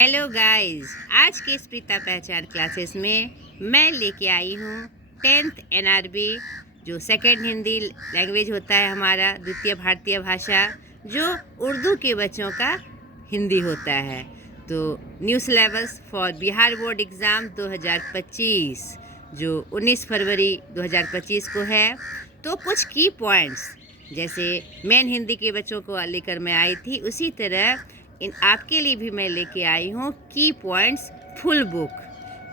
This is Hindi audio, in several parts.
हेलो गाइस, आज के स्प्रीता पहचान क्लासेस में मैं लेके आई हूँ 10th NRB, जो सेकंड हिंदी लैंग्वेज होता है हमारा, द्वितीय भारतीय भाषा, जो उर्दू के बच्चों का हिंदी होता है। तो new syllabus for Bihar board exam 2025 जो 19 फरवरी 2025 को है। तो कुछ की पॉइंट्स जैसे मेन हिंदी के बच्चों को लेकर मैं आई थी, उसी तरह इन आपके लिए भी मैं लेके आई हूँ की पॉइंट्स फुल बुक।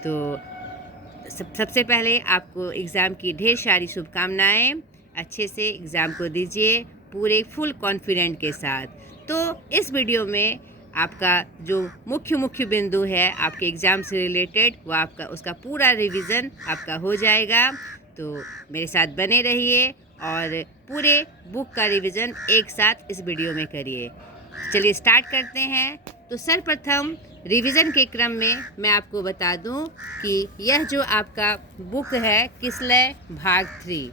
तो सबसे पहले आपको एग्ज़ाम की ढेर सारी शुभकामनाएं। अच्छे से एग्ज़ाम को दीजिए पूरे फुल कॉन्फिडेंट के साथ। तो इस वीडियो में आपका जो मुख्य बिंदु है आपके एग्ज़ाम से रिलेटेड, वो आपका उसका पूरा रिवीजन आपका हो जाएगा। तो मेरे साथ बने रहिए और पूरे बुक का रिवीजन एक साथ इस वीडियो में करिए। चलिए स्टार्ट करते हैं। तो सर्वप्रथम रिवीजन के क्रम में मैं आपको बता दूं कि यह जो आपका बुक है किसलय भाग 3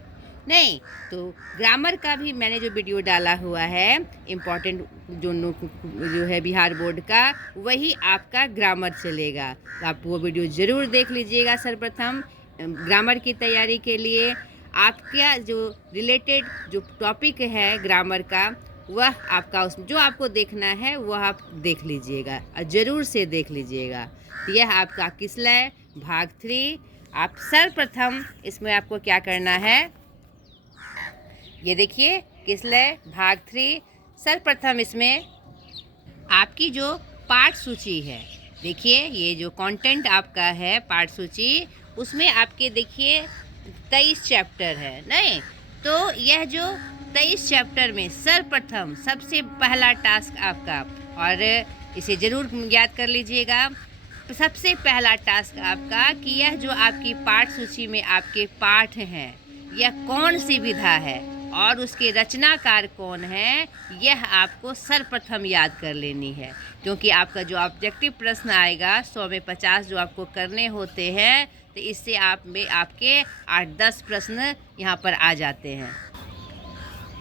नहीं, तो ग्रामर का भी मैंने जो वीडियो डाला हुआ है इम्पॉर्टेंट जो है बिहार बोर्ड का, वही आपका ग्रामर चलेगा। तो आप वो वीडियो ज़रूर देख लीजिएगा। सर्वप्रथम ग्रामर की तैयारी के लिए आपका जो रिलेटेड जो टॉपिक है ग्रामर का, वह आपका उसमें जो आपको देखना है वह आप देख लीजिएगा और ज़रूर से देख लीजिएगा। तो यह आपका किसलय भाग 3। आप सर्वप्रथम इसमें आपको क्या करना है, ये देखिए किसलय भाग 3। सर्वप्रथम इसमें आपकी जो पाठ सूची है, देखिए ये जो कंटेंट आपका है पाठ सूची, उसमें आपके देखिए 23 चैप्टर है नहीं। तो यह जो 23 चैप्टर में सर्वप्रथम सबसे पहला टास्क आपका, और इसे ज़रूर याद कर लीजिएगा, सबसे पहला टास्क आपका कि यह जो आपकी पाठ सूची में आपके पाठ हैं, यह कौन सी विधा है और उसके रचनाकार कौन है, यह आपको सर्वप्रथम याद कर लेनी है। क्योंकि आपका जो ऑब्जेक्टिव प्रश्न आएगा 100 में 50 जो आपको करने होते हैं, तो इससे आपके 8-10 प्रश्न यहाँ पर आ जाते हैं।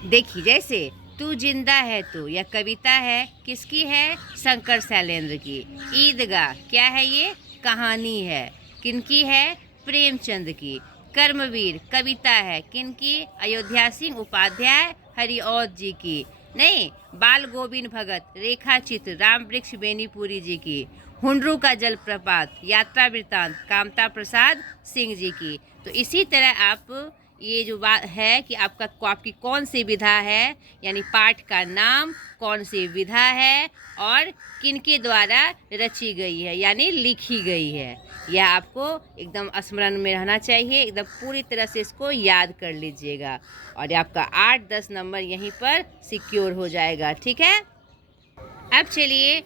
देखिए जैसे तू जिंदा है तू, यह कविता है, किसकी है? शंकर शैलेंद्र की। ईदगाह क्या है? ये कहानी है, किनकी है? प्रेमचंद की। कर्मवीर कविता है, किनकी? अयोध्या सिंह उपाध्याय हरिऔध जी की। नहीं, बाल गोविंद भगत रेखा चित्र राम वृक्ष बेनीपुरी जी की। हुंडरू का जलप्रपात यात्रा वृत्तांत कामता प्रसाद सिंह जी की। तो इसी तरह आप ये जो बात है कि आपकी कौन सी विधा है, यानी पाठ का नाम कौन सी विधा है और किनके द्वारा रची गई है यानी लिखी गई है, यह आपको एकदम स्मरण में रहना चाहिए। एकदम पूरी तरह से इसको याद कर लीजिएगा और आपका 8-10 नंबर यहीं पर सिक्योर हो जाएगा। ठीक है, अब चलिए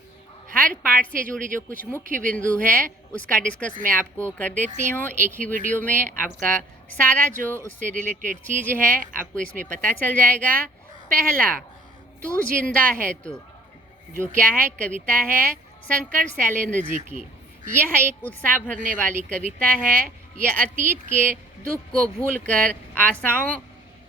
हर पार्ट से जुड़ी जो कुछ मुख्य बिंदु है उसका डिस्कस मैं आपको कर देती हूँ। एक ही वीडियो में आपका सारा जो उससे रिलेटेड चीज़ है आपको इसमें पता चल जाएगा। पहला, तू जिंदा है तो, जो क्या है? कविता है शंकर शैलेंद्र जी की। यह एक उत्साह भरने वाली कविता है। यह अतीत के दुख को भूलकर आशाओं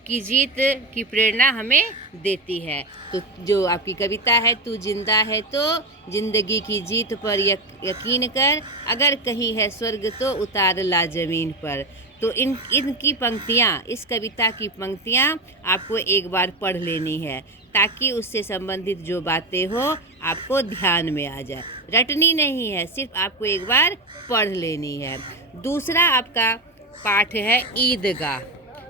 की जीत की प्रेरणा हमें देती है। तो जो आपकी कविता है तू जिंदा है तो, जिंदगी की जीत पर यकीन कर, अगर कहीं है स्वर्ग तो उतार ला जमीन पर। तो इनकी पंक्तियाँ, इस कविता की पंक्तियाँ आपको एक बार पढ़ लेनी है ताकि उससे संबंधित जो बातें हो आपको ध्यान में आ जाए। रटनी नहीं है, सिर्फ आपको एक बार पढ़ लेनी है। दूसरा आपका पाठ है ईदगाह,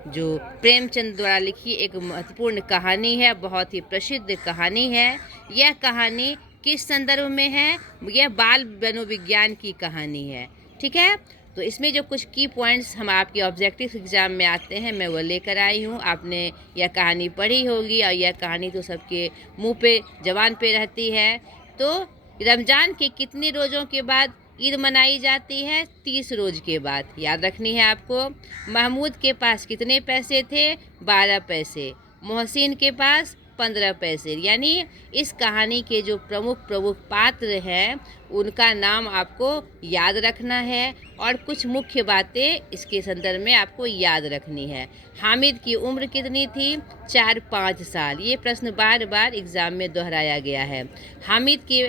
जो प्रेमचंद द्वारा लिखी एक महत्वपूर्ण कहानी है, बहुत ही प्रसिद्ध कहानी है। यह कहानी किस संदर्भ में है? यह बाल मनोविज्ञान की कहानी है। ठीक है, तो इसमें जो कुछ की पॉइंट्स हम आपके ऑब्जेक्टिव एग्जाम में आते हैं मैं वो लेकर आई हूँ। आपने यह कहानी पढ़ी होगी और यह कहानी तो सबके मुंह पे जबान पे रहती है। तो रमज़ान के कितने रोज़ों के बाद ईद मनाई जाती है? 30 रोज़ के बाद, याद रखनी है आपको। महमूद के पास कितने पैसे थे? 12 पैसे। मोहसिन के पास 15 पैसे। यानी इस कहानी के जो प्रमुख पात्र हैं उनका नाम आपको याद रखना है और कुछ मुख्य बातें इसके संदर्भ में आपको याद रखनी है। हामिद की उम्र कितनी थी? 4-5 साल। ये प्रश्न बार बार एग्ज़ाम में दोहराया गया है। हामिद के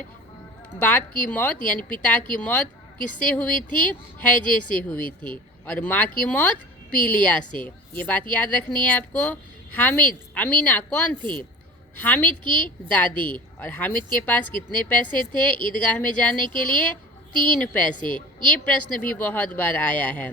बाप की मौत यानी पिता की मौत किससे हुई थी? हैजे से हुई थी। और माँ की मौत पीलिया से। ये बात याद रखनी है आपको। हामिद, अमीना कौन थी? हामिद की दादी। और हामिद के पास कितने पैसे थे ईदगाह में जाने के लिए? 3 पैसे। ये प्रश्न भी बहुत बार आया है।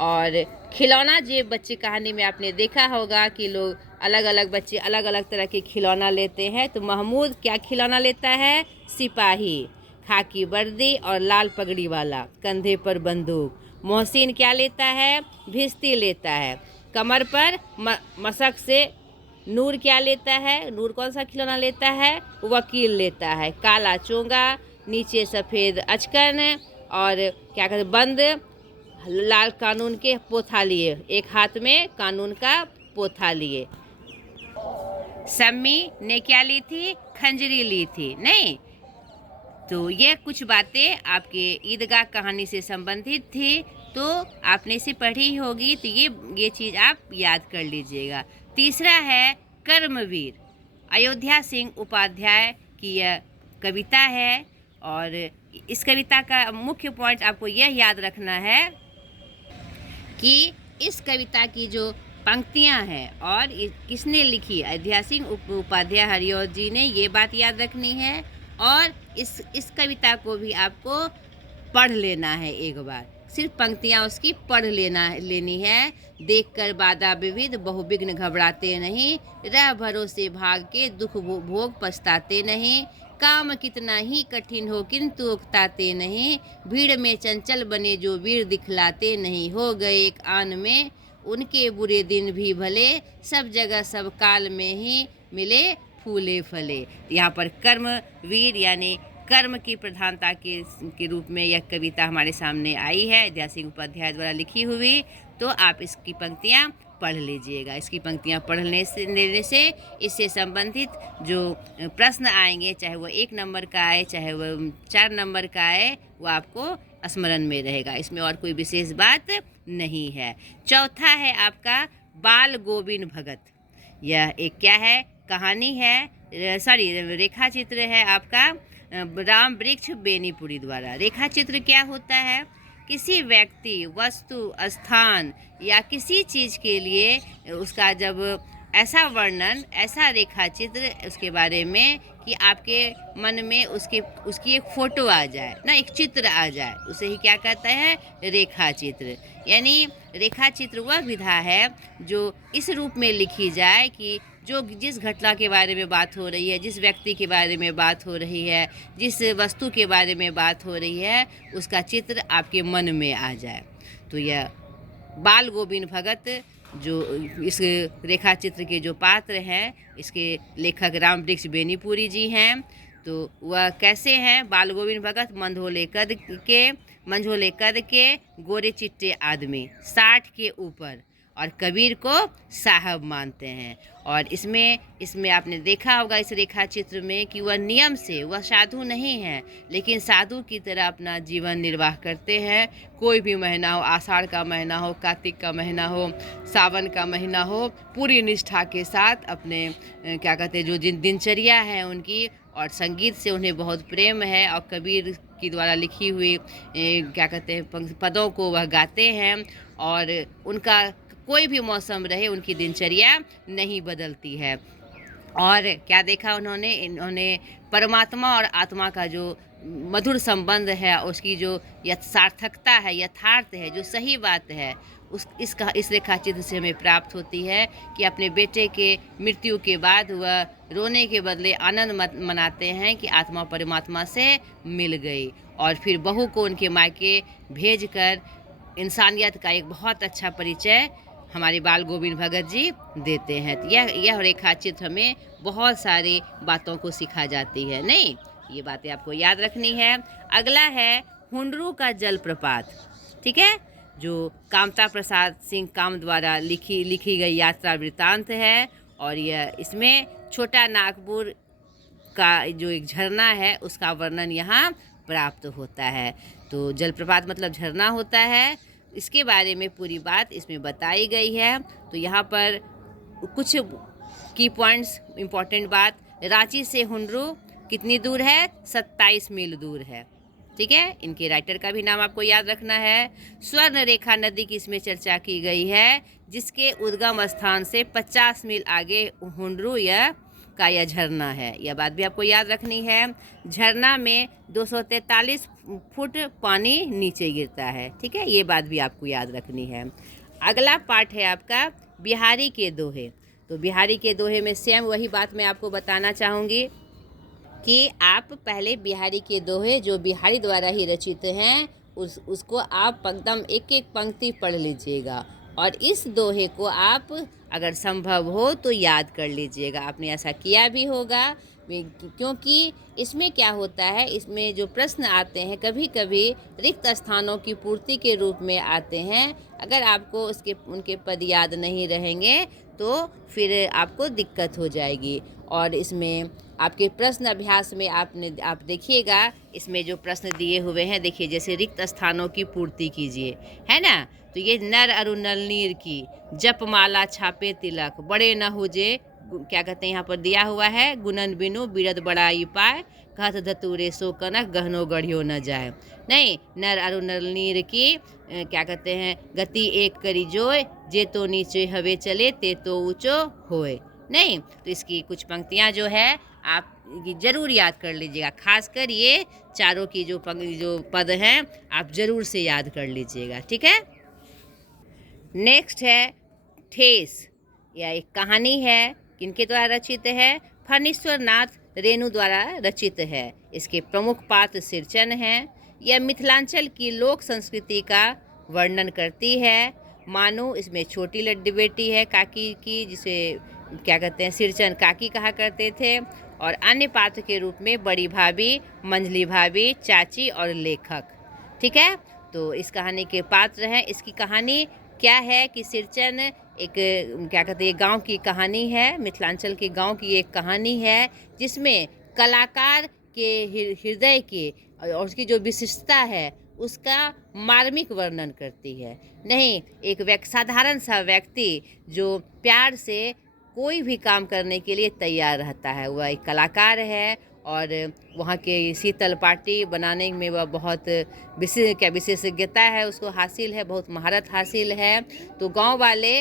और खिलौना, जो बच्चे कहानी में आपने देखा होगा कि लोग अलग अलग बच्चे अलग अलग तरह के खिलौना लेते हैं। तो महमूद क्या खिलौना लेता है? सिपाही, खाकी वर्दी और लाल पगड़ी वाला, कंधे पर बंदूक। मोहसिन क्या लेता है? भिश्ती लेता है, कमर पर मशक से। नूर क्या लेता है? नूर कौन सा खिलौना लेता है? वकील लेता है, काला चोंगा, नीचे सफ़ेद अचकन और क्या कहते बंद लाल कानून के पोथा लिए, एक हाथ में कानून का पोथा लिए। सम्मी ने क्या ली थी? खंजरी ली थी। नहीं, तो ये कुछ बातें आपके ईदगाह कहानी से संबंधित थी, तो आपने इसे पढ़ी होगी, तो ये चीज़ आप याद कर लीजिएगा। तीसरा है कर्मवीर, अयोध्या सिंह उपाध्याय की यह कविता है। और इस कविता का मुख्य पॉइंट आपको यह याद रखना है कि इस कविता की जो पंक्तियां हैं और किसने लिखी, अयोध्या सिंह उपाध्याय हरिऔध जी ने, ये बात याद रखनी है। और इस कविता को भी आपको पढ़ लेना है एक बार, सिर्फ पंक्तियां उसकी पढ़ लेनी है। देखकर बाधा विविध बहुविघ्न घबराते नहीं, रह भरोसे भाग के दुख भोग पछताते नहीं। काम कितना ही कठिन हो किंतु उकताते नहीं, भीड़ में चंचल बने जो वीर दिखलाते नहीं। हो गए एक आन में उनके बुरे दिन भी भले, सब जगह सब काल में ही मिले फूले फले। यहाँ पर कर्मवीर यानी कर्म की प्रधानता के रूप में यह कविता हमारे सामने आई है, अयोध्या सिंह उपाध्याय द्वारा लिखी हुई। तो आप इसकी पंक्तियाँ पढ़ लीजिएगा। इसकी पंक्तियाँ पढ़ने से इससे संबंधित जो प्रश्न आएंगे, चाहे वो 1 नंबर का आए चाहे वो 4 नंबर का आए, वो आपको स्मरण में रहेगा। इसमें और कोई विशेष बात नहीं है। चौथा है आपका बाल गोविंद भगत। यह एक क्या है? कहानी है, रेखा चित्र है आपका राम वृक्ष बेनीपुरी द्वारा। रेखा चित्र क्या होता है? किसी व्यक्ति, वस्तु, स्थान या किसी चीज़ के लिए उसका जब ऐसा वर्णन, ऐसा रेखा चित्र उसके बारे में कि आपके मन में उसकी एक फ़ोटो आ जाए ना, एक चित्र आ जाए, उसे ही क्या कहते हैं? रेखा चित्र। यानी रेखा चित्र वह विधा है जो इस रूप में लिखी जाए कि जो जिस घटना के बारे में बात हो रही है, जिस व्यक्ति के बारे में बात हो रही है, जिस वस्तु के बारे में बात हो रही है, उसका चित्र आपके मन में आ जाए। तो यह बाल गोविंद भगत जो इस रेखा चित्र के जो पात्र हैं, इसके लेखक राम वृक्ष बेनीपुरी जी हैं। तो वह कैसे हैं? बाल गोविंद भगत मंझोले कद के गोरे चिट्टे आदमी, 60 के ऊपर, और कबीर को साहब मानते हैं। और इसमें आपने देखा होगा इस रेखा चित्र में कि वह नियम से, वह साधु नहीं है लेकिन साधु की तरह अपना जीवन निर्वाह करते हैं। कोई भी महीना हो, आषाढ़ का महीना हो, कार्तिक का महीना हो, सावन का महीना हो, पूरी निष्ठा के साथ अपने क्या कहते हैं जो दिनचर्या है उनकी, और संगीत से उन्हें बहुत प्रेम है और कबीर की द्वारा लिखी हुई क्या कहते हैं पदों को वह गाते हैं। और उनका कोई भी मौसम रहे उनकी दिनचर्या नहीं बदलती है। और क्या देखा इन्होंने परमात्मा और आत्मा का जो मधुर संबंध है, उसकी जो सार्थकता है, यथार्थ है, जो सही बात है, इस रेखा चित्र से हमें प्राप्त होती है कि अपने बेटे के मृत्यु के बाद वह रोने के बदले आनंद मनाते हैं कि आत्मा परमात्मा से मिल गई। और फिर बहू को उनके मायके भेजकर इंसानियत का एक बहुत अच्छा परिचय हमारे बाल गोविंद भगत जी देते हैं। तो यह रेखा चित्र में बहुत सारी बातों को सिखा जाती है। नहीं, ये बातें आपको याद रखनी है। अगला है हुंडरू का जलप्रपात, ठीक है, जो कामता प्रसाद सिंह काम द्वारा लिखी गई यात्रा वृत्तांत है। और यह इसमें छोटा नागपुर का जो एक झरना है उसका वर्णन यहाँ प्राप्त होता है। तो जलप्रपात मतलब झरना होता है, इसके बारे में पूरी बात इसमें बताई गई है। तो यहाँ पर कुछ की पॉइंट्स, इम्पॉर्टेंट बात, रांची से हुंडरू कितनी दूर है? 27 मील दूर है। ठीक है, इनके राइटर का भी नाम आपको याद रखना है। स्वर्ण रेखा नदी की इसमें चर्चा की गई है, जिसके उद्गम स्थान से 50 मील आगे हुंडरू यह झरना है। यह बात भी आपको याद रखनी है। झरना में 243 फुट पानी नीचे गिरता है। ठीक है, ये बात भी आपको याद रखनी है। अगला पार्ट है आपका बिहारी के दोहे। तो बिहारी के दोहे में सेम वही बात मैं आपको बताना चाहूँगी कि आप पहले बिहारी के दोहे जो बिहारी द्वारा ही रचित हैं उसको आप एकदम एक एक पंक्ति पढ़ लीजिएगा, और इस दोहे को आप अगर संभव हो तो याद कर लीजिएगा। आपने ऐसा किया भी होगा, क्योंकि इसमें क्या होता है, इसमें जो प्रश्न आते हैं कभी कभी रिक्त स्थानों की पूर्ति के रूप में आते हैं। अगर आपको उनके पद याद नहीं रहेंगे तो फिर आपको दिक्कत हो जाएगी। और इसमें आपके प्रश्न अभ्यास में आप देखिएगा, इसमें जो प्रश्न दिए हुए हैं, देखिए जैसे रिक्त स्थानों की पूर्ति कीजिए, है ना। तो ये नर अरु नल नीर की जपमाला छापे तिलक बड़े न हुजे, क्या कहते हैं यहाँ पर दिया हुआ है, गुणन बिनु बिरद बड़ाई पाए, कहत धतूरे सो कनक गहनो गढ़ियो न जाए। नहीं, नर अरु नल नीर की क्या कहते हैं, गति एक करी जोय, जे तो नीचे हवे चले ते तो ऊंचो होए। नहीं, तो इसकी कुछ पंक्तियाँ जो है आप ज़रूर याद कर लीजिएगा। खासकर ये चारों की जो पद हैं आप ज़रूर से याद कर लीजिएगा। ठीक है। नेक्स्ट है ठेस। यह एक कहानी है, किनके द्वारा रचित है? फणीश्वर नाथ रेणु द्वारा रचित है। इसके प्रमुख पात्र सिरचन हैं। यह मिथिलांचल की लोक संस्कृति का वर्णन करती है। मानो इसमें छोटी लड्डी बेटी है काकी की, जिसे क्या कहते हैं, सिरचन काकी कहा करते थे। और अन्य पात्र के रूप में बड़ी भाभी, मंझली भाभी, चाची और लेखक। ठीक है, तो इस कहानी के पात्र हैं। इसकी कहानी क्या है कि सिरचन एक क्या कहते हैं, गांव की कहानी है, मिथिलांचल के गांव की एक कहानी है, जिसमें कलाकार के हृदय के और उसकी जो विशिष्टता है उसका मार्मिक वर्णन करती है। नहीं, एक साधारण सा व्यक्ति जो प्यार से कोई भी काम करने के लिए तैयार रहता है, वह एक कलाकार है। और वहाँ के शीतल पार्टी बनाने में वह बहुत विशेषज्ञता है, उसको हासिल है, बहुत महारत हासिल है। तो गांव वाले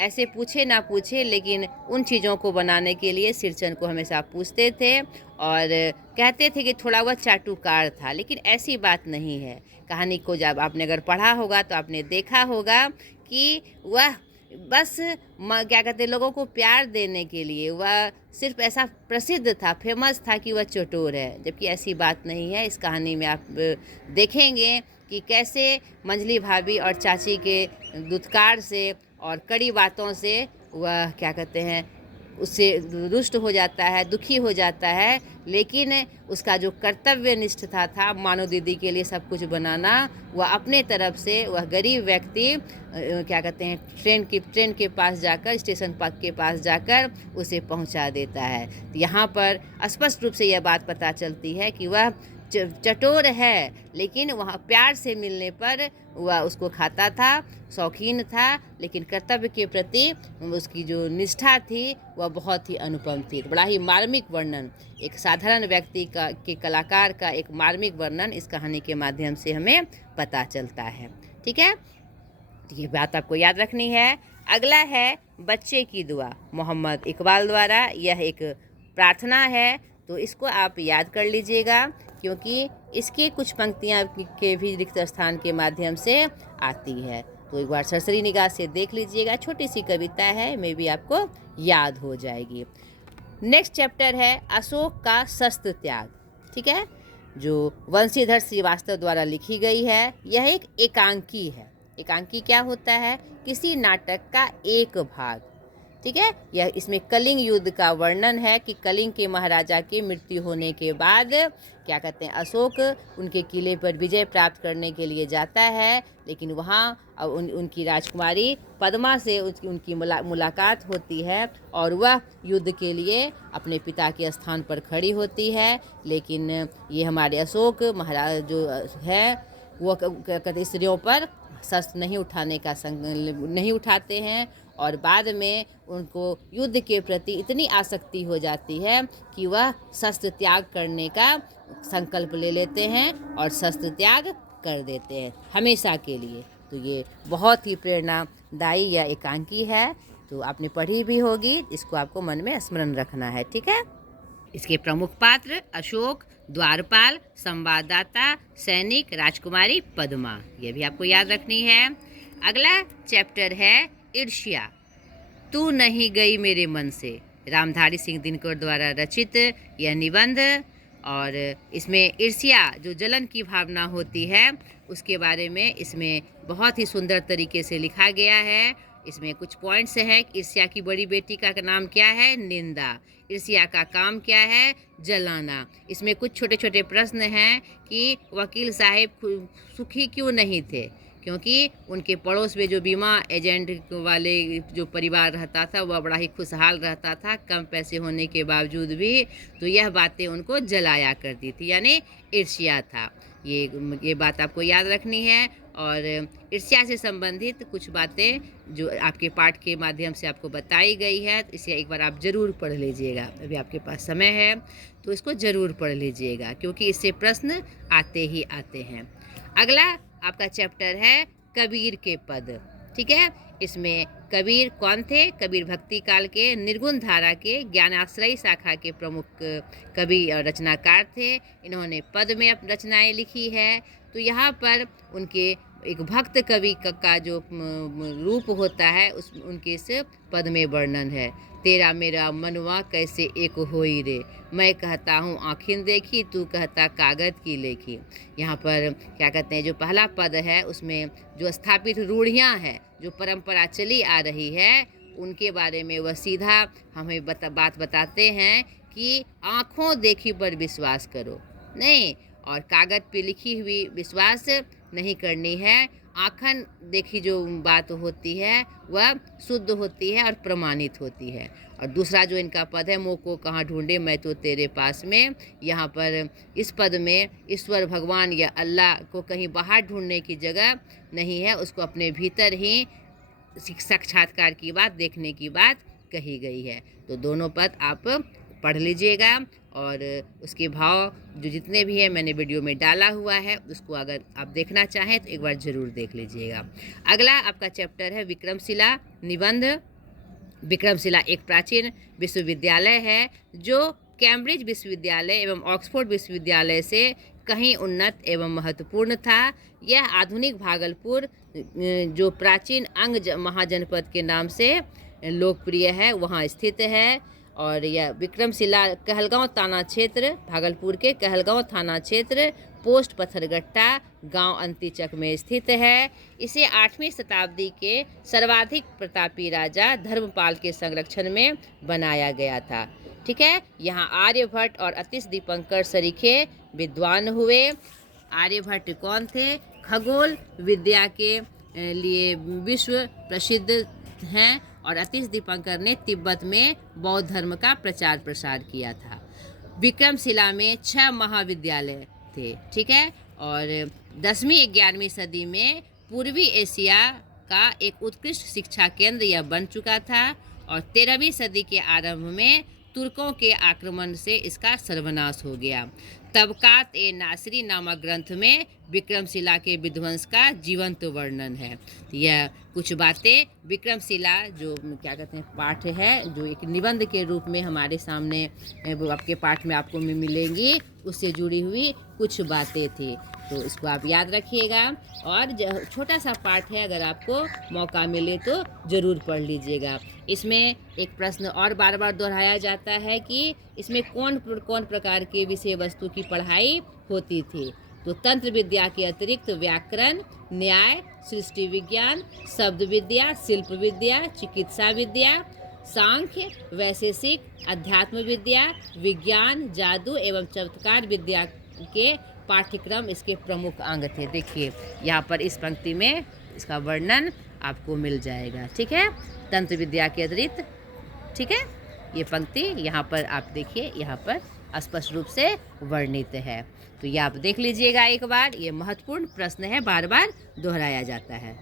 ऐसे पूछे ना पूछे, लेकिन उन चीज़ों को बनाने के लिए सिरचन को हमेशा पूछते थे और कहते थे कि थोड़ा वह चाटुकार था। लेकिन ऐसी बात नहीं है। कहानी को जब आपने अगर पढ़ा होगा तो आपने देखा होगा कि वह बस क्या कहते हैं, लोगों को प्यार देने के लिए वह सिर्फ ऐसा प्रसिद्ध था, फेमस था कि वह चटोर है, जबकि ऐसी बात नहीं है। इस कहानी में आप देखेंगे कि कैसे मंझली भाभी और चाची के दुत्कार से और कड़ी बातों से वह क्या कहते हैं, उससे रुष्ट हो जाता है, दुखी हो जाता है। लेकिन उसका जो कर्तव्य निष्ठता था मानो दीदी के लिए सब कुछ बनाना, वह अपने तरफ से वह गरीब व्यक्ति क्या कहते हैं, ट्रेन के पास जाकर, स्टेशन के पास जाकर उसे पहुंचा देता है। तो यहाँ पर स्पष्ट रूप से यह बात पता चलती है कि वह चटोर है, लेकिन वहाँ प्यार से मिलने पर वह उसको खाता था, शौकीन था, लेकिन कर्तव्य के प्रति उसकी जो निष्ठा थी वह बहुत ही अनुपम थी। बड़ा ही मार्मिक वर्णन, एक साधारण व्यक्ति के कलाकार का एक मार्मिक वर्णन इस कहानी के माध्यम से हमें पता चलता है। ठीक है, तो ये बात आपको याद रखनी है। अगला है बच्चे की दुआ, मोहम्मद इकबाल द्वारा। यह एक प्रार्थना है, तो इसको आप याद कर लीजिएगा, क्योंकि इसके कुछ पंक्तियाँ के भी रिक्त स्थान के माध्यम से आती है। तो एक बार सरसरी निगाह से देख लीजिएगा, छोटी सी कविता है, मे भी आपको याद हो जाएगी। नेक्स्ट चैप्टर है अशोक का शस्त्र त्याग। ठीक है, जो वंशीधर श्रीवास्तव द्वारा लिखी गई है। यह एक एकांकी है। एकांकी क्या होता है? किसी नाटक का एक भाग। ठीक है, यह इसमें कलिंग युद्ध का वर्णन है कि कलिंग के महाराजा की मृत्यु होने के बाद क्या कहते हैं, अशोक उनके किले पर विजय प्राप्त करने के लिए जाता है, लेकिन वहाँ उनकी राजकुमारी पद्मा से उनकी मुलाकात होती है और वह युद्ध के लिए अपने पिता के स्थान पर खड़ी होती है। लेकिन ये हमारे अशोक महाराज जो है वो कहते स्त्रियों पर शस्त्र नहीं उठाने का नहीं उठाते हैं और बाद में उनको युद्ध के प्रति इतनी आसक्ति हो जाती है कि वह शस्त्र त्याग करने का संकल्प ले लेते हैं और शस्त्र त्याग कर देते हैं हमेशा के लिए। तो ये बहुत ही प्रेरणादायी या एकांकी है, तो आपने पढ़ी भी होगी, इसको आपको मन में स्मरण रखना है, ठीक है। इसके प्रमुख पात्र अशोक, द्वारपाल, संवाददाता, सैनिक, राजकुमारी पद्मा, ये भी आपको याद रखनी है। अगला चैप्टर है ईर्ष्या। तू नहीं गई मेरे मन से, रामधारी सिंह दिनकर द्वारा रचित यह निबंध। और इसमें ईर्ष्या जो जलन की भावना होती है उसके बारे में इसमें बहुत ही सुंदर तरीके से लिखा गया है। इसमें कुछ पॉइंट्स है। ईर्ष्या की बड़ी बेटी का नाम क्या है? निंदा। ईर्ष्या का काम क्या है? जलाना। इसमें कुछ छोटे छोटे प्रश्न हैं कि वकील साहब सुखी क्यों नहीं थे, क्योंकि उनके पड़ोस में जो बीमा एजेंट वाले जो परिवार रहता था वह बड़ा ही खुशहाल रहता था कम पैसे होने के बावजूद भी, तो यह बातें उनको जलाया करती थी, यानी ईर्ष्या था। ये बात आपको याद रखनी है। और ईर्ष्या से संबंधित कुछ बातें जो आपके पाठ के माध्यम से आपको बताई गई है, तो इसे एक बार आप ज़रूर पढ़ लीजिएगा। अभी आपके पास समय है तो इसको ज़रूर पढ़ लीजिएगा, क्योंकि इससे प्रश्न आते ही आते हैं। अगला आपका चैप्टर है कबीर के पद, ठीक है। इसमें कबीर कौन थे? कबीर भक्ति काल के निर्गुण धारा के ज्ञानाश्रयी शाखा के प्रमुख कवि और रचनाकार थे। इन्होंने पद में रचनाएं लिखी है। तो यहाँ पर उनके एक भक्त कवि का जो रूप होता है उनके इस पद में वर्णन है। तेरा मेरा मनवा कैसे एक होई रे, मैं कहता हूँ आँखिन देखी, तू कहता कागज की लेखी। यहाँ पर क्या कहते हैं, जो पहला पद है उसमें जो स्थापित रूढ़ियाँ हैं, जो परंपरा चली आ रही है, उनके बारे में वह सीधा हमें बात बताते हैं कि आँखों देखी पर विश्वास करो नहीं, और कागज़ पे लिखी हुई विश्वास नहीं करनी है। आँखन देखी जो बात होती है वह शुद्ध होती है और प्रमाणित होती है। और दूसरा जो इनका पद है, मोह को कहाँ ढूंढे मैं तो तेरे पास में, यहाँ पर इस पद में ईश्वर भगवान या अल्लाह को कहीं बाहर ढूंढने की जगह नहीं है, उसको अपने भीतर ही साक्षात्कार की बात, देखने की बात कही गई है। तो दोनों पद आप पढ़ लीजिएगा और उसके भाव जो जितने भी हैं मैंने वीडियो में डाला हुआ है, उसको अगर आप देखना चाहें तो एक बार ज़रूर देख लीजिएगा। अगला आपका चैप्टर है विक्रमशिला निबंध। विक्रमशिला एक प्राचीन विश्वविद्यालय है जो कैम्ब्रिज विश्वविद्यालय एवं ऑक्सफोर्ड विश्वविद्यालय से कहीं उन्नत एवं महत्वपूर्ण था। यह आधुनिक भागलपुर जो प्राचीन अंग महाजनपद के नाम से लोकप्रिय है, वहाँ स्थित है। और यह विक्रमशिला कहलगांव थाना क्षेत्र, भागलपुर के कहलगांव थाना क्षेत्र, पोस्ट पत्थरगट्टा गांव अंतिचक में स्थित है। इसे 8वीं शताब्दी के सर्वाधिक प्रतापी राजा धर्मपाल के संरक्षण में बनाया गया था, ठीक है। यहाँ आर्यभट्ट और अतिश दीपंकर सरीखे विद्वान हुए। आर्यभट्ट कौन थे? खगोल विद्या के लिए विश्व प्रसिद्ध हैं, और अतिश दीपंकर ने तिब्बत में बौद्ध धर्म का प्रचार प्रसार किया था। विक्रमशिला में 6 महाविद्यालय थे, ठीक है। और 10वीं 11वीं सदी में पूर्वी एशिया का एक उत्कृष्ट शिक्षा केंद्र यह बन चुका था, और 13वीं सदी के आरंभ में तुर्कों के आक्रमण से इसका सर्वनाश हो गया। तबकात ए नासरी नामक ग्रंथ में विक्रमशिला के विध्वंस का जीवंत वर्णन है। यह कुछ बातें विक्रमशिला जो क्या कहते हैं पाठ है, जो एक निबंध के रूप में हमारे सामने आपके पाठ में आपको मिलेंगी, उससे जुड़ी हुई कुछ बातें थी। तो इसको आप याद रखिएगा। और छोटा सा पाठ है, अगर आपको मौका मिले तो ज़रूर पढ़ लीजिएगा। इसमें एक प्रश्न और बार बार दोहराया जाता है कि इसमें कौन कौन प्रकार के विषय वस्तु की पढ़ाई होती थी। तो तंत्र विद्या के अतिरिक्त व्याकरण, न्याय, सृष्टि विज्ञान, शब्द विद्या, शिल्प विद्या, चिकित्सा विद्या, सांख्य, वैशेषिक, अध्यात्म विद्या, विज्ञान, जादू एवं चमत्कार विद्या के पाठ्यक्रम इसके प्रमुख अंग थे। देखिए यहाँ पर इस पंक्ति में इसका वर्णन आपको मिल जाएगा, ठीक है। तंत्र विद्या के अतिरिक्त, ठीक है, ये पंक्ति यहाँ पर आप देखिए, यहाँ पर स्पष्ट रूप से वर्णित है। तो ये आप देख लीजिएगा एक बार, ये महत्वपूर्ण प्रश्न है, बार बार दोहराया जाता है।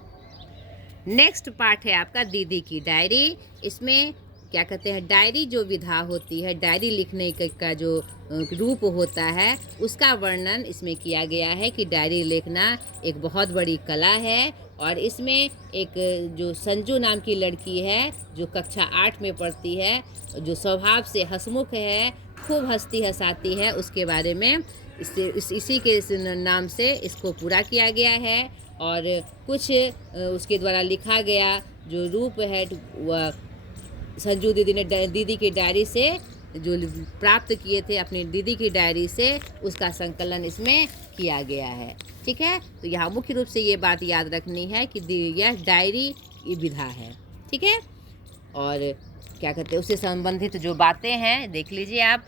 नेक्स्ट पार्ट है आपका दीदी की डायरी। इसमें क्या कहते हैं, डायरी जो विधा होती है, डायरी लिखने का जो रूप होता है, उसका वर्णन इसमें किया गया है कि डायरी लिखना एक बहुत बड़ी कला है। और इसमें एक जो संजू नाम की लड़की है जो कक्षा 8 में पढ़ती है, जो स्वभाव से हंसमुख है, खूब हंसती हंसाती है, उसके बारे में इसी के नाम से इसको पूरा किया गया है। और कुछ उसके द्वारा लिखा गया जो रूप है वह संजू दीदी ने दीदी की डायरी से जो प्राप्त किए थे अपनी दीदी की डायरी से, उसका संकलन इसमें किया गया है। ठीक है, तो यहाँ मुख्य रूप से ये बात याद रखनी है कि यह डायरी विधा है। ठीक है, और क्या कहते हैं उससे संबंधित जो बातें हैं देख लीजिए आप।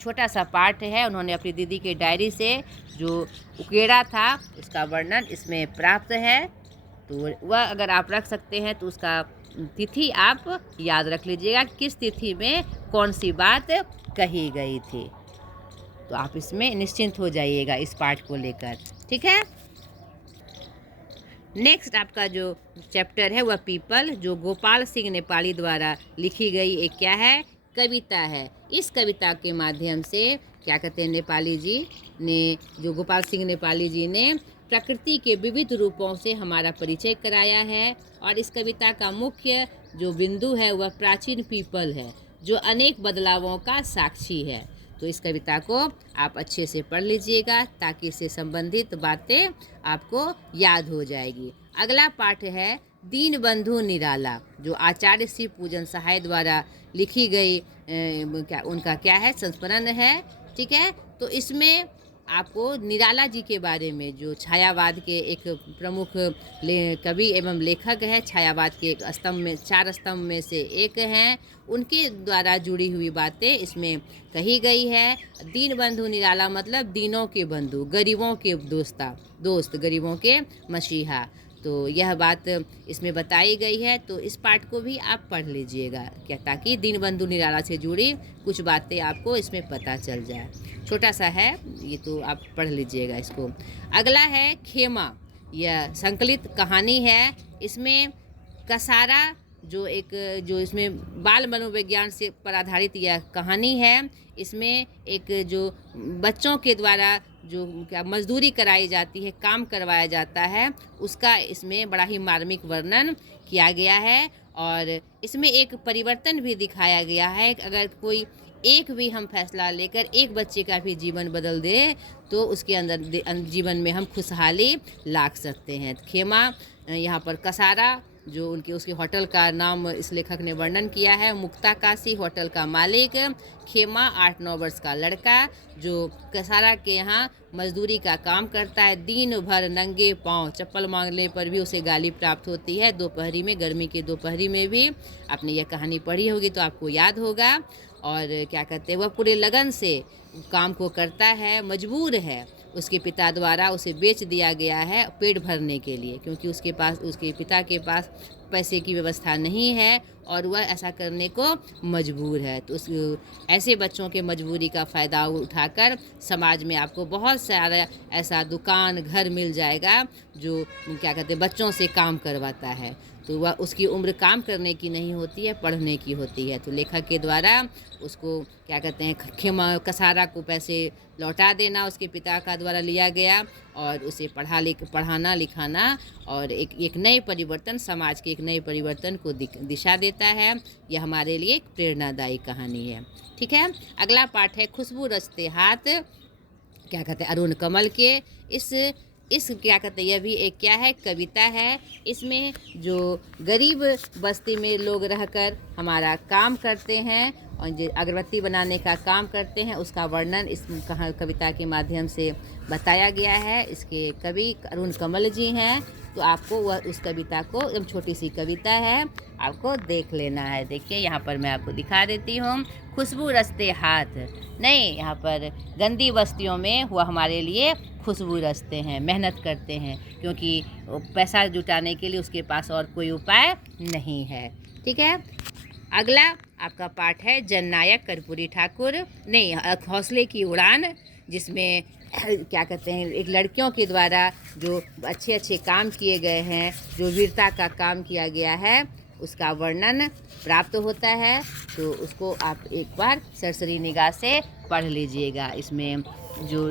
छोटा सा पार्ट है, उन्होंने अपनी दीदी के डायरी से जो उकेड़ा था उसका वर्णन इसमें प्राप्त है। तो वह अगर आप रख सकते हैं तो उसका तिथि आप याद रख लीजिएगा, किस तिथि में कौन सी बात कही गई थी। तो आप इसमें निश्चिंत हो जाइएगा इस पाठ को लेकर। ठीक है, नेक्स्ट आपका जो चैप्टर है वह पीपल, जो गोपाल सिंह नेपाली द्वारा लिखी गई एक क्या है, कविता है। इस कविता के माध्यम से क्या कहते हैं नेपाली जी ने, जो गोपाल सिंह नेपाली जी ने प्रकृति के विविध रूपों से हमारा परिचय कराया है। और इस कविता का मुख्य जो बिंदु है वह प्राचीन पीपल है, जो अनेक बदलावों का साक्षी है। तो इस कविता को आप अच्छे से पढ़ लीजिएगा ताकि इससे संबंधित बातें आपको याद हो जाएगी। अगला पाठ है दीनबंधु निराला, जो आचार्य श्री पूजन सहाय द्वारा लिखी गई उनका क्या है, संस्मरण है। ठीक है, तो इसमें आपको निराला जी के बारे में, जो छायावाद के एक प्रमुख कवि एवं लेखक है, छायावाद के एक स्तंभ में, 4 स्तंभ में से एक हैं, उनके द्वारा जुड़ी हुई बातें इसमें कही गई है। दीनबंधु निराला मतलब दीनों के बंधु, गरीबों के दोस्त, गरीबों के मसीहा। तो यह बात इसमें बताई गई है। तो इस पाठ को भी आप पढ़ लीजिएगा क्या, ताकि दीनबंधु निराला से जुड़ी कुछ बातें आपको इसमें पता चल जाए। छोटा सा है ये, तो आप पढ़ लीजिएगा इसको। अगला है खेमा, यह संकलित कहानी है। इसमें कसारा जो इसमें बाल मनोविज्ञान से पर आधारित यह कहानी है। इसमें एक जो बच्चों के द्वारा जो क्या मजदूरी कराई जाती है, काम करवाया जाता है, उसका इसमें बड़ा ही मार्मिक वर्णन किया गया है। और इसमें एक परिवर्तन भी दिखाया गया है, अगर कोई एक भी हम फैसला लेकर एक बच्चे का भी जीवन बदल दे तो उसके अंदर जीवन में हम खुशहाली ला सकते हैं। खेमा यहाँ पर कसारा, जो उसके होटल का नाम इस लेखक ने वर्णन किया है, मुक्ताकाशी होटल का मालिक। खेमा 8-9 वर्ष का लड़का जो कसारा के यहाँ मजदूरी का काम करता है, दिन भर नंगे पांव, चप्पल मांगने पर भी उसे गाली प्राप्त होती है। दोपहरी में, गर्मी के दोपहरी में भी। आपने यह कहानी पढ़ी होगी तो आपको याद होगा। और क्या कहते हैं, वह पूरे लगन से काम को करता है, मजबूर है। उसके पिता द्वारा उसे बेच दिया गया है पेट भरने के लिए, क्योंकि उसके पिता के पास पैसे की व्यवस्था नहीं है और वह ऐसा करने को मजबूर है। तो ऐसे बच्चों के मजबूरी का फ़ायदा उठाकर समाज में आपको बहुत सारा ऐसा दुकान घर मिल जाएगा जो क्या कहते हैं बच्चों से काम करवाता है। तो वह उसकी उम्र काम करने की नहीं होती है, पढ़ने की होती है। तो लेखक के द्वारा उसको क्या कहते हैं खेमा कसारा को पैसे लौटा देना उसके पिता का द्वारा लिया गया और उसे पढ़ाना लिखाना और एक नए परिवर्तन, समाज के एक नए परिवर्तन को दिशा देता है। यह हमारे लिए एक प्रेरणादायी कहानी है। ठीक है, अगला पाठ है खुशबू रचते हाथ, क्या कहते हैं अरुण कमल के। इस क्या कहते हैं, यह भी एक क्या है, कविता है। इसमें जो गरीब बस्ती में लोग रहकर हमारा काम करते हैं और जो अगरबत्ती बनाने का काम करते हैं, उसका वर्णन इस कविता के माध्यम से बताया गया है। इसके कवि अरुण कमल जी हैं। तो आपको वह उस कविता को, एकदम छोटी सी कविता है, आपको देख लेना है। देखिए यहाँ पर मैं आपको दिखा देती हूँ। खुशबू रचते हाथ, नहीं, यहाँ पर गंदी बस्तियों में वह हमारे लिए खुशबू रचते हैं, मेहनत करते हैं, क्योंकि पैसा जुटाने के लिए उसके पास और कोई उपाय नहीं है। ठीक है, अगला आपका पाठ है जननायक कर्पूरी ठाकुर, नहीं, हौसले की उड़ान, जिसमें क्या कहते हैं, एक लड़कियों के द्वारा जो अच्छे अच्छे काम किए गए हैं, जो वीरता का काम किया गया है, उसका वर्णन प्राप्त होता है। तो उसको आप एक बार सरसरी निगाह से पढ़ लीजिएगा। इसमें जो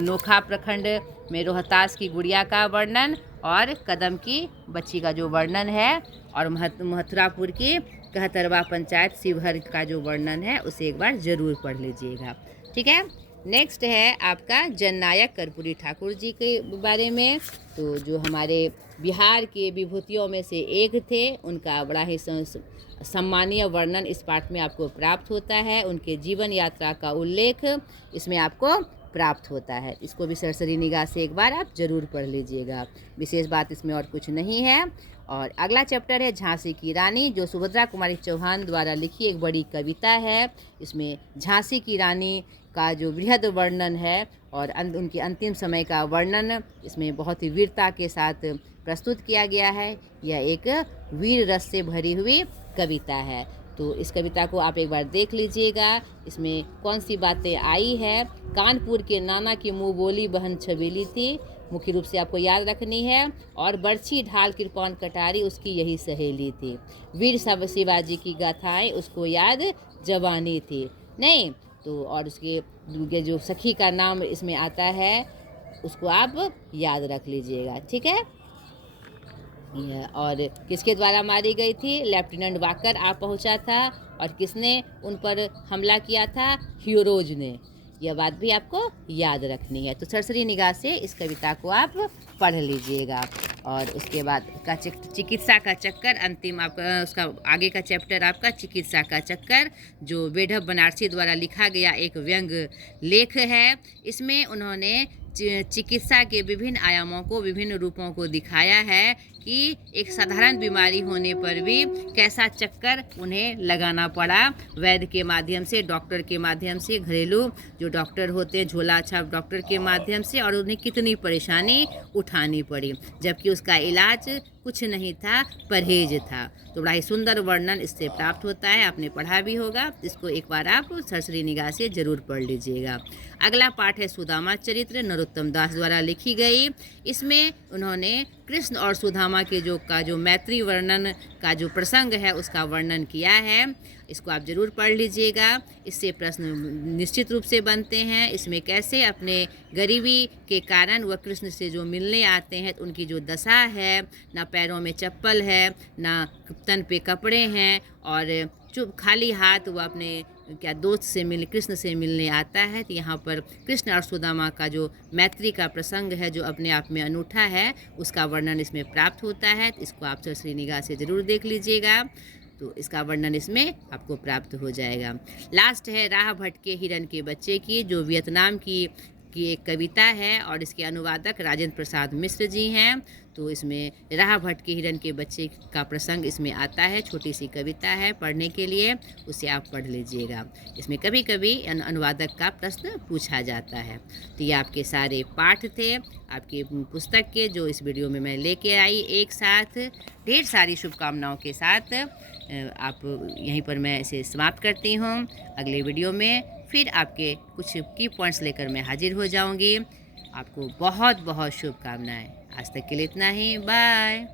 नोखा प्रखंड में रोहतास की गुड़िया का वर्णन और कदम की बच्ची का जो वर्णन है, और मथुरापुर की कहतरवा पंचायत शिवहर का जो वर्णन है, उसे एक बार ज़रूर पढ़ लीजिएगा। ठीक है। नेक्स्ट है आपका जननायक कर्पूरी ठाकुर जी के बारे में। तो जो हमारे बिहार के विभूतियों में से एक थे, उनका बड़ा ही सम्मानीय वर्णन इस पाठ में आपको प्राप्त होता है। उनके जीवन यात्रा का उल्लेख इसमें आपको प्राप्त होता है। इसको भी सरसरी निगाह से एक बार आप ज़रूर पढ़ लीजिएगा। विशेष बात इसमें और कुछ नहीं है। और अगला चैप्टर है झांसी की रानी, जो सुभद्रा कुमारी चौहान द्वारा लिखी एक बड़ी कविता है। इसमें झांसी की रानी का जो बृहद वर्णन है और उनके अंतिम समय का वर्णन इसमें बहुत ही वीरता के साथ प्रस्तुत किया गया है। यह एक वीर रस से भरी हुई कविता है। तो इस कविता को आप एक बार देख लीजिएगा। इसमें कौन सी बातें आई है। कानपुर के नाना की मुँह बोली बहन छबीली थी, मुख्य रूप से आपको याद रखनी है। और बर्छी ढाल कृपान कटारी उसकी यही सहेली थी। वीर शिवाजी की गाथाएं उसको याद जवानी थी। नहीं तो और उसके जो सखी का नाम इसमें आता है, उसको आप याद रख लीजिएगा। ठीक है। और किसके द्वारा मारी गई थी? लेफ्टिनेंट वाकर आ पहुंचा था। और किसने उन पर हमला किया था? ह्यूरोज ने। यह बात भी आपको याद रखनी है। तो सरसरी निगाह से इस कविता को आप पढ़ लीजिएगा। और उसके बाद का चिकित्सा का चक्कर, अंतिम आपका उसका आगे का चैप्टर आपका चिकित्सा का चक्कर, जो वेढ़व बनारसी द्वारा लिखा गया एक व्यंग लेख है। इसमें उन्होंने चिकित्सा के विभिन्न आयामों को, विभिन्न रूपों को दिखाया है कि एक साधारण बीमारी होने पर भी कैसा चक्कर उन्हें लगाना पड़ा, वैद्य के माध्यम से, डॉक्टर के माध्यम से, घरेलू जो डॉक्टर होते हैं झोला छाप डॉक्टर के माध्यम से, और उन्हें कितनी परेशानी उठानी पड़ी, जबकि उसका इलाज कुछ नहीं था, परहेज था। तो बड़ा ही सुंदर वर्णन इससे प्राप्त होता है। आपने पढ़ा भी होगा। इसको एक बार आप सरसरी निगाह से ज़रूर पढ़ लीजिएगा। अगला पाठ है सुदामा चरित्र, नरोत्तम दास द्वारा लिखी गई। इसमें उन्होंने कृष्ण और सुदामा के जो मैत्री वर्णन का जो प्रसंग है, उसका वर्णन किया है। इसको आप ज़रूर पढ़ लीजिएगा। इससे प्रश्न निश्चित रूप से बनते हैं। इसमें कैसे अपने गरीबी के कारण वह कृष्ण से जो मिलने आते हैं, तो उनकी जो दशा है, ना पैरों में चप्पल है, ना तन पे कपड़े हैं, और चुप खाली हाथ वह अपने दोस्त से कृष्ण से मिलने आता है। तो यहाँ पर कृष्ण और सुदामा का जो मैत्री का प्रसंग है, जो अपने आप में अनूठा है, उसका वर्णन इसमें प्राप्त होता है। तो इसको आप सरसरी निगाह से ज़रूर देख लीजिएगा। तो इसका वर्णन इसमें आपको प्राप्त हो जाएगा। लास्ट है राह भटके हिरन के बच्चे की, जो वियतनाम की एक कविता है, और इसके अनुवादक राजेंद्र प्रसाद मिश्र जी हैं। तो इसमें राह भटके हिरन के बच्चे का प्रसंग इसमें आता है। छोटी सी कविता है, पढ़ने के लिए उसे आप पढ़ लीजिएगा। इसमें कभी कभी अनुवादक का प्रश्न पूछा जाता है। तो ये आपके सारे पाठ थे आपकी पुस्तक के, जो इस वीडियो में मैं लेके आई एक साथ। ढेर सारी शुभकामनाओं के साथ आप यहीं पर मैं इसे समाप्त करती हूँ। अगले वीडियो में फिर आपके कुछ की पॉइंट्स लेकर मैं हाजिर हो जाऊंगी। आपको बहुत बहुत शुभकामनाएं। आज तक के लिए इतना ही। बाय।